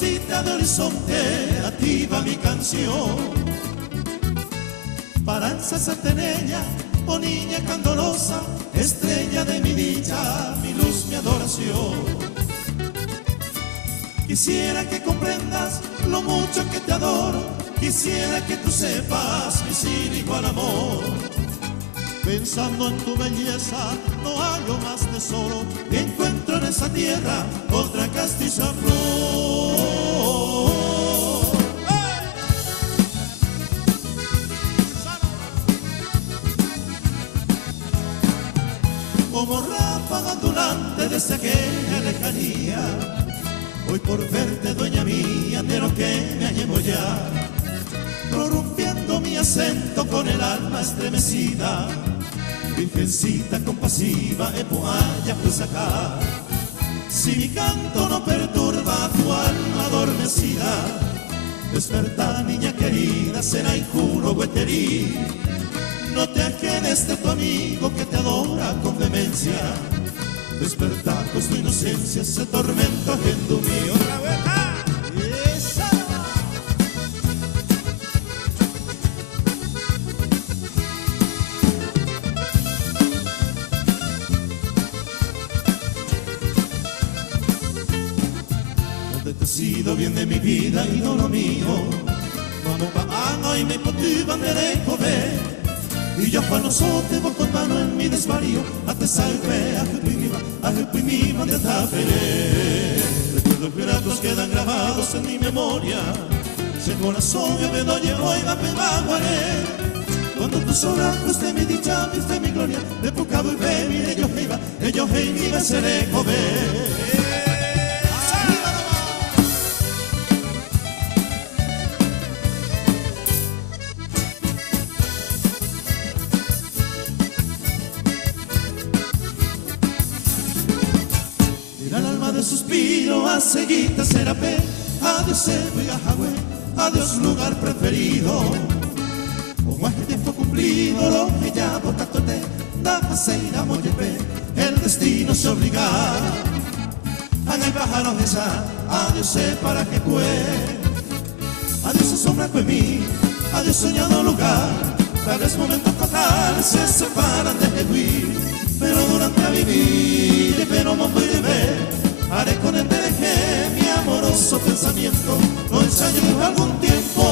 rosita de horizonte, activa mi canción. Para ensalzarte en ella, oh niña candorosa, estrella de mi dicha, mi luz, mi adoración. Quisiera que comprendas lo mucho que te adoro, quisiera que tú sepas mi sin igual amor. Pensando en tu belleza no hallo más tesoro, y encuentro en esa tierra otra castiza flor. ¡Hey! Como ráfaga ondulante desde aquella lejanía, hoy por verte, dueña mía, de lo que me llevo ya, prorrumpiendo mi acento con el alma estremecida. Virgencita compasiva, epoaya pues acá. Si mi canto no perturba tu alma adormecida, desperta, niña querida, será injuno gueterí. No te ajenes de tu amigo que te adora con vehemencia. Desperta, pues tu inocencia se tormenta en tu mío. Otra vez, ¡ah! ¡Esa! Donde te he sido bien de mi vida y no lo mío. Vamos pa' y me potivan de comer. Y yo cuando sote voy con mano en mi desvarío, a te salve, a reprimir, de tapere. Recuerdos gratos quedan grabados en mi memoria. Si el corazón yo me doy hoy va a pegaguaré. Cuando tus ojos de mi dicha, viste mi gloria, de poca voy ve, mire yo iba, seré comer. Suspiro a seguita serapé, adiós Eva y Yahweh, adiós lugar preferido. Como es tiempo cumplido, lo que ya por tanto te da paseira moyepe, el destino se obliga. Hay pájaros esa, adiós para que puede. Adiós sombra que mí, adiós soñado lugar. Tales momentos fatales se separan de vivir, pero durante a vivir, pero no voy a ver. Haré con el dereje mi amoroso pensamiento, lo ensayo en algún tiempo.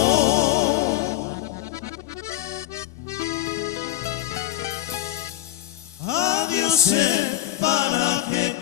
Adiós para que